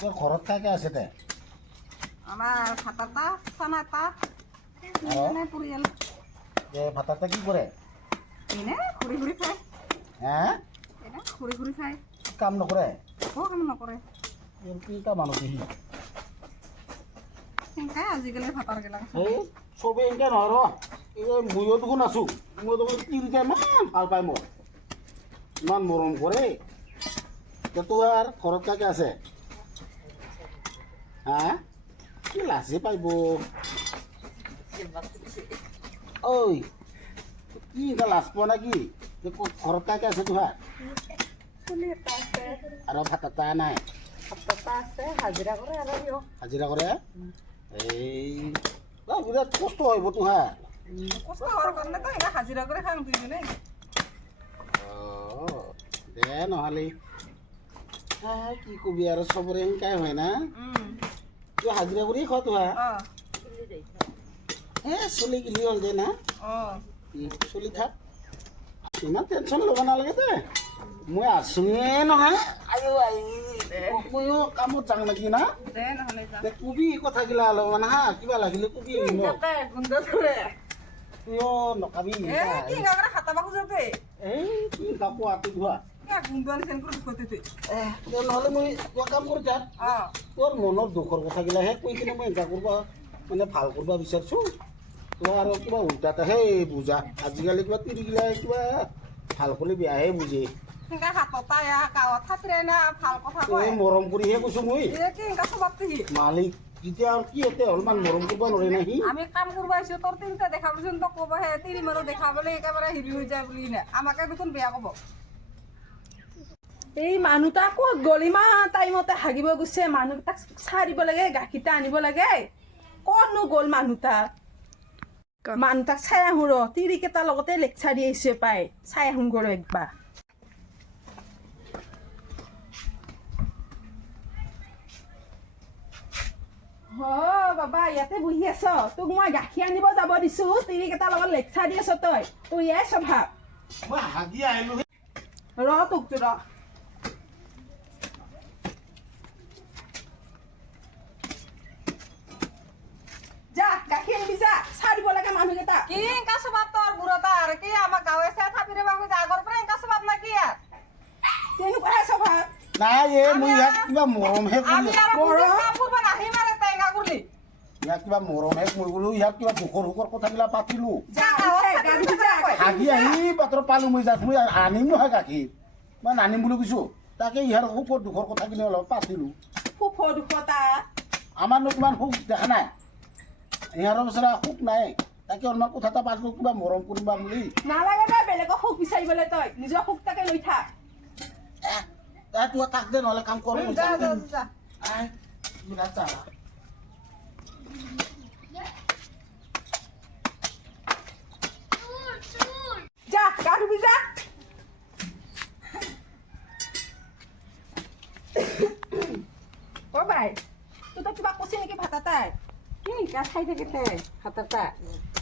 তোৰ ঘৰত কাকে আছে তে আমাৰ ভাতাটা চানাটা এনে পৰিয়াল যে ভাতাটা কি কৰে এনে ঘূৰি ঘূৰি খায় হ্যাঁ এনে ঘূৰি ঘূৰি খায় কাম নকৰে একো কাম নকৰে এৰ কি কাম মানুষ হি সেনেকাই আজিকালি ভাতাৰ গেলা এই সবে এনকে নহয় ৰ এই মইও দেখোন আছো মই দেখোন তিৰিটা ইমান ভাল পাই মোৰ ইমান মৰম কৰে তোৰ ঘৰত কাকে আছে হা কি লাজে পাইব ঐ কি এটা লাজ পোৱা না কি ঘৰত কাকে আছে তোহাৰ চলি এটা আছে আৰু ভাত এটা নাই ভাতাটা আছে হাজিৰা কৰে আৰু সিও হাজিৰা কৰে এই বিৰাট কষ্ট হব তোহাৰ কষ্ট হোৱাৰ কাৰণেতো এনে হাজিৰা কৰি খাওঁ দুইজনে দে নহ'লে কি কবি আৰু চবৰে সেনেকাই হয় না তই হাজিৰা কৰি খোৱা তোহাৰ চলি গিলি হ'ল দে না চলি থাক ইমান টেনশ্যন ল'ব নালাগে দে মই আছোঁয়ে নহয় ময়ো কামত যাওঁ নেকি না দে নহ'লে যা দে কবি কথাগিলা অলপমান হা কিবা লাগিলে কবি গুন্ধ ধৰে তুইও নকাবি কি গাঁৱৰ হাতাবা খোজোতে এই কি কাপোৰ আঁতি ধোৱা গুন্ধ আনিছেন কৰি দুখতে নহ'লে মই কিবা কাম কৰি যাম তোৰ মনৰ দুখৰ কথাগিলাহে কৈ কিনে মই এনেকুৱা কৰিব মানে ভাল কৰিব বিচাৰিছোঁ তই আৰু কিবা উল্টাটাহে বুজা আজিকালি কিবা তিৰিগিলাই কিবা ভাল কৰি বেয়াহে বুজে সেনেকা হাততা গাঁৱত থাকিলে না ভাল কথা তই কয় মৰম কৰিহে কৈছোঁ মই কি সেনেকা স্বভাৱটো সি মালিক যেতিয়া আৰু কি এতে অলপমান মৰম কৰিব নোৱাৰে না সি আমি কাম কৰিব আহিছোঁ তোৰ তিনিটা দেখা পাইছোঁ তোক ক'ব হে তিৰি মানুহ দেখা পালে একেবাৰে হেৰি হৈ যায় বুলি নে আমাকে দেখোন বেয়া ক'ব এই মানুহটা ক'ত গ'ল ইমান টাইমতে হাগিব গৈছে মানুহটাক চাহ দিব লাগে গাখীৰটা আনিব লাগে ক'তনো গ'ল মানুহটাক চাই আহোঁ ৰ তিৰিকেইটাৰ লগতে লেকচাৰ দি আহিছে পাই চাই আহোঁ ৰ একবাৰ বাবা ইয়াতে বহি আছ তোক মই গাখীৰ আনিব যাব দিছোঁ তিৰিকেইটাৰ লগত লেকচাৰ দি আছ তই তোৰ ইয়াই স্বভাৱ মই হাগি আহিলোঁ ৰ তোক ৰ যা গাখীৰ আনিবি যা চাহ দিব লাগে মানুহকেইটা কি এনেকা স্বভাৱ তোৰ বুঢ়তা আৰু কি আমাৰ গাঁৱে চাই থাপিৰে বাবু আগৰ পৰা এনেকা স্বভাৱ না কি আৰু তেনেকুৱাহে স্বভাৱ নাই মই ইয়াক কিবা মৰমহে আমি কৰি আৰু বুঢ়া কাম কৰিব নাহিম আৰু টেঙা কৰিলি ইয়াক কিবা মৰমহে মই বোলো ইয়াক কিবা দুখৰ কথাগিলা পাতিলোঁ যা গাঁৱত থাকিলে কথা কয় হাগি আহি পাত্ৰ পালোঁ মই যাত মই আনিম নহয় গাখীৰ মই নানিম বুলি কৈছোঁ তাকে ইয়াৰ সুখৰ দুখৰ কথাখিনি অলপ পাতিলোঁ সুখ দুখতা আমাৰনো কিমান সুখ দেখা নাই ইহঁতৰ ওচৰত সুখ নাই তাকে অলপমান কথা এটা পাতিলোঁ কিবা মৰম কৰিবা বুলি নালাগে দে বেলেগক সুখ বিচাৰিবলৈ তই নিজৰ সুখটাকে লৈ থাক তোৰ তাক দে নহ'লে কাম কৰোঁ যা যা যা বিৰাট চালা যা গা ধুবি যা অ' বাই তোৰ তো কিবা কৈছে নেকি ভাতাতাই কি এনেকা খাই থাকে তাই হাতটা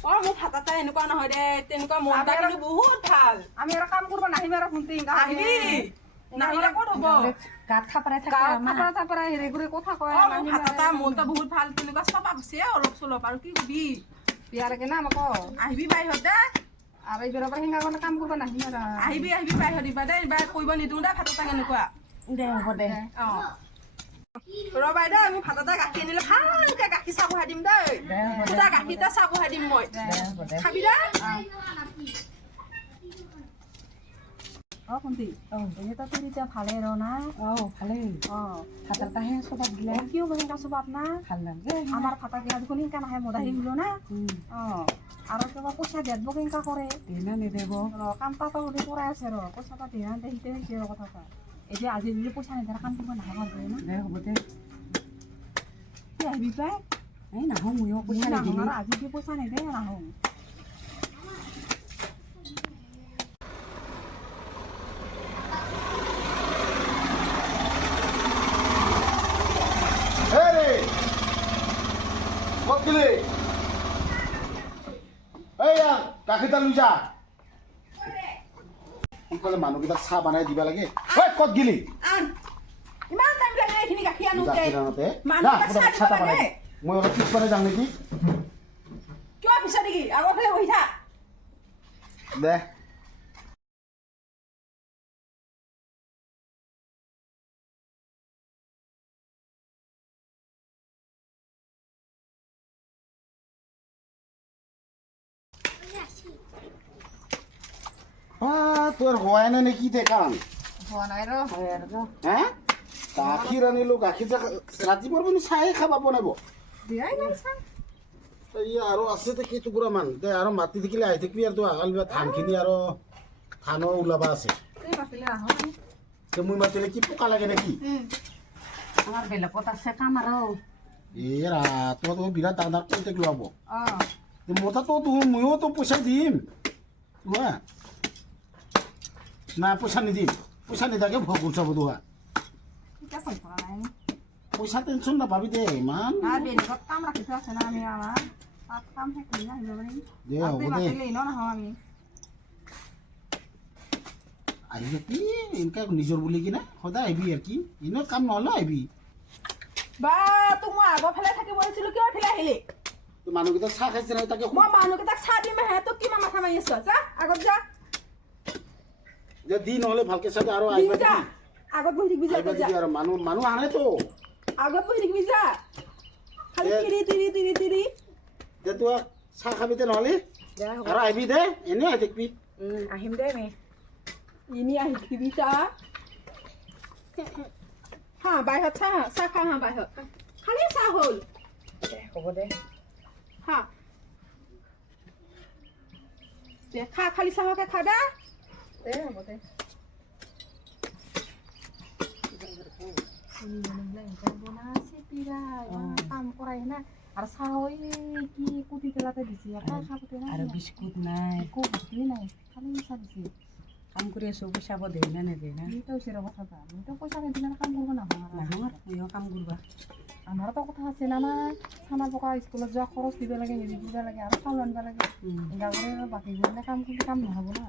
অ' মোৰ ভাতাতাই এনেকুৱা নহয় দে তেনেকুৱা মনটা কিন্তু বহুত ভাল আমি আৰু কাম কৰিব নাহিম আৰু শুনতে আহিবি নাহিলে ক'ত হ'ব গাত থাপৰাই থাপৰাই হেৰি কৰি কথা কয় অ' মোৰ ভাতাতা মনটা বহুত ভাল তেনেকুৱা চব আছে অলপ চলপ আৰু কি কবি বিয়াৰ কেনা আমাক আহিবি বাইহঁত দে আৰু এইবাৰৰ পৰা সেনেকা কৰিলে কাম কৰিব নাহিম আৰু আহিবি বাইহঁত দিবা দেই এইবাৰ কৰিব নিদিওঁ দে ভাতাতা কেনেকুৱা দে হ'ব দে অঁ ৰ বাইদেউ আমি ভাততে গাখীৰ আনিলে ভালকৈ গাখীৰ চাহ বহাই দিম দেই দুটা গাখীৰতে চাহ বহাই দিম মই খাবি দে শুনতি এনেতো তোৰ এতিয়া ভালে ৰ না ভালেই ভাতাৰটাহে চবাত দিলে কিয় সেনেকা চবাত না ভাল লাগে আমাৰ ভাতা গিলা দেখোন সেনেকা নাহে মদাহী হলো না আৰু কিবা পইচা দিয়াব কেনেকা কৰে দিনা নিদিব কাম পাতা বুলি কৰাই আছে ৰ পইচা এটা দিয়া দে সিতে হৈছে ৰ কথা এতিয়া আজি যদি পইচা নিদিয়া কাম কৰিব নাহে ভাল কৰে না দে হ'ব দে কি আহিবি পাই এই নাহোঁ ময়ো পইচা নিদিম আৰু আজি কি পইচা নিদে নাহোঁ গাখীৰটা লৈ যা সোনকালে মানুহকেইটাক চাহ বনাই দিব লাগে ক'ত গিলি ইমান টাইম লাগে এইখিনি গাখীৰ নুকে গাখীৰণতে মানুহক চাহ দিব লাগে মই অলপ পিছফালে যাওঁ নেকি কিয় পিছত নেকি আগৰ ফালে বহি থাক দে তোৰ হোৱাই নাই নেকি দে কাম হোৱা নাই ৰ হা গাখীৰ আনিলো গাখীৰ ৰাতিপুৱাৰ মানে চাহে খাবা বনাব দিয়াই নাই চাহ এই আৰু আছে কি টুকুৰামান দে আৰু মাটি দেখিলে আহি থাকিবি আৰু আগাল ধানখিনি আৰু ধানো ওলাবা আছে এই মাতিলে আহ মই মাতিলে কি পোকা লাগে নেকি আমাৰ বেলেগত আছে কাম আৰু এই ৰাতিপুৱা তুমি বিৰাট ডাঙৰ কণ্টেক্ট লোৱাব অঁ মতাতো ময়ো তো পইচা দিম তোহা না পইচা নিদিম পইচা নিদাকে ভোগ চাব তোহা এতিয়া পইচা নাই পইচা টেনশ্যন নাপাবি দে ইমান বেলেগত কাম ৰাখি থোৱা আছে না আমি আমাৰ তাত কাম থাকিলে আহিব পাৰিম দে হ'ব দে মাতিলে এনেও নাহোঁ আমি আহিবি কি এনেকৈ নিজৰ বুলি কিনে সদায় আহিবি আৰু কি এনেও কাম নহ'লে আহিবি বা তোক মই আগৰ ফালে থাকিব দিছিলো কিয় এইফালে আহিলি মানুহকেইটা চাহ খাইছে নাই তাকে মই মানুহকেইটাক চাহ দিম হে তোক কিমান মাথা মাৰি আছ যা আগত যা যে দি নহ'লে ভালকে চাই আৰু দিম আহিবা যা আগত বহি থাকিবি যা আহিবা যা দিবি আৰু মানুহ আনেতো আগত বহি থাকিবি যা খালি এ- তিৰি তিৰি তিৰি তিৰি দে তোৰ চাহ খাবি দে নহ'লে আৰু আহিবি দে এনেও আহি থাকিবি আহিম দে আমি ইনি আহি থাকিবি যা হা বাহিৰত চাহ চাহ খা হা বাহিৰত খালি চাহ হ'ল হ'ব দে হা দে খা খালি চাহকে খা দে দে হ'ব দে কাম কৰাই না আৰু চাহ কি কুটি পেলাতে দিছে আৰু বিস্কুট নাই একো বস্তুৱেই নাই খালি চাহ দিছে কাম কৰি আছোঁ পইচা পাব দেই না নেদে না সেইটো হৈছে ৰ কথা আমিতো পইচা নিদিলে কাম কৰিব নাহোঁ আৰু কাম কৰবা আমাৰতো কথা আছে না নাই খানা পকা স্কুলত যোৱা খৰচ দিব লাগে হেৰি দিব লাগে আৰু চাউল আনিব লাগে এনেকুৱা কৰি বাকী কৰিলে কাম নহ'ব না